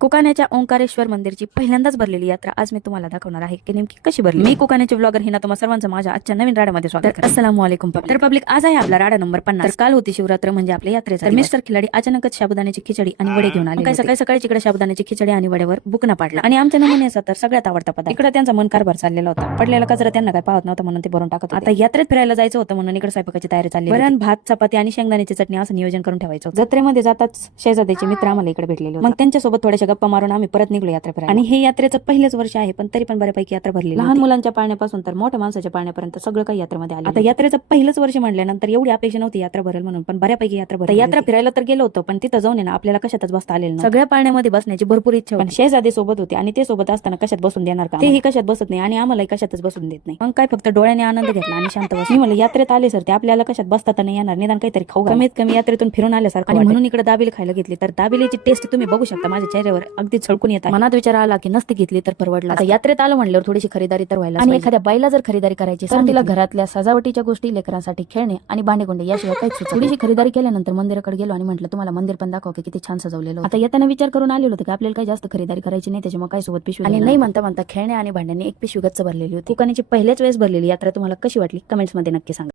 कोकाण्याच्या ओंकारेश्वर मंदिरची पहिल्यांदाच भरलेली यात्रा आज मी तुम्हाला दाखवणार आहे की नेमकी कशी भरली। मी कोकाण्याचे ब्लॉगर हिना तुम्हा सर्वांचं माझ्या आजच्या नवीन राड्यामध्ये स्वागत करते। अस्सलामु अलैकुम पब्लिक। तर पब्लिक आज आहे आपला राडा नंबर 50। तर काल होती शिवरात्र म्हणजे आपल्या यात्रेचा दिवस। मिस्टर खिलाडी अचानकच साबुदाण्याची खिचडी आणि वडे घेऊन आले। काय सकाळी सकाळी इकडे साबुदाण्याची खिचडी आणि वड्यावर बुकना पाडला आणि आमच्या नमुन्याचा तर सगळ्यात आवडता पदार्थ। इकडे त्यांचा मन कारभार चाललेला होता। पडलेला कचरा त्यांना काय पाहत नव्हता म्हणून ते भरून टाकत होते। आता यात्रेत फिरायला जायचं होतं म्हणून इकडे स्वयंपाकाची तयारी चालली। वरण भात चपाती आणि शेंगदाण्याची चटणी असं नियोजन करून ठेवायचं होतं। जत्रेमध्ये जाताच शेजारचे मित्र आम्हाला इकडे भेटलेले होते। मग त्यांच्यासोबत थोड्याशा गप्पा मारून आम्ही परत निघलो यात्रा फिरायला। आणि हे यात्रेचं पहिलेच वर्ष आहे पण तरी पण बऱ्यापैकी यात्रा भरली। लहान मुलांच्या पाळण्यापासून तर मोठ्या माणसाच्या पाळण्यापर्यंत सगळं काही यात्रेमध्ये आलं। आता यात्रेचं पहिलंच वर्ष म्हटल्यानंतर एवढी अपेक्षा नव्हती यात्रा भरेल म्हणून, पण बऱ्यापैकी यात्रा भरली। यात्रा फिरायला तर गेलो होतो पण तिथं जाऊन ना आपल्याला कशातच बसता आलेलं नाही। सगळ्या पाळण्यामध्ये बसण्याची भरपूर इच्छा होती, पण शेजारी सोबत होते आणि ते सोबत असताना कशात बसून देणार का? तेही कशात बसत नाही आणि आम्हालाही कशातच बसून देत नाही। मग काय फक्त डोळ्याने आनंद घेतला आणि शांत बसली। म्हणलं यात्रेत आले सर ते आपल्याला कशात बसता नाही येणार, निदान काहीतरी खाऊ, कमीत कमी यात्रेतून फिरून आल्यासारखं। आणि म्हणून इकडे दाबेली खायला घेतली। तर दाबेलीची टेस्ट तुम्ही बघू शकता माझ्या चेहऱ्यावर अगदी छळकून येत आहे। मनात विचार आला की नसती घेतली तर परवडला। आता यात्रेत आलो म्हणल्यावर थोडीशी खरेदारी तर व्हायला आणि एखाद्या बाईला जर खरेदारी करायची तर तिला घरातल्या सजावटीच्या गोष्टी, लेकरांसाठी खेळणे आणि भांडेगुंडे याशिवाय काहीच सुचत नाही। थोडीशी खरेदारी केल्यानंतर मंदिराकडे गेलो आणि म्हटलं तुम्हाला मंदिर पण दाखव की किती छान सजवलेलं होतं। आता येताना विचार करून आलेलो होतं की आपल्याला काही जास्त खरेदारी करायची नाही, त्याच्यामुळे काय सोबत पिशवी आणि नाही म्हणता खेळणे आणि भांड्यांनी एक पिशवी गच्च भरलेली होती। कोकणाची पहिल्याच वेळेस भरलेली यात्रा तुम्हाला कशी वाटली कमेंट्स मध्ये नक्की सांगा।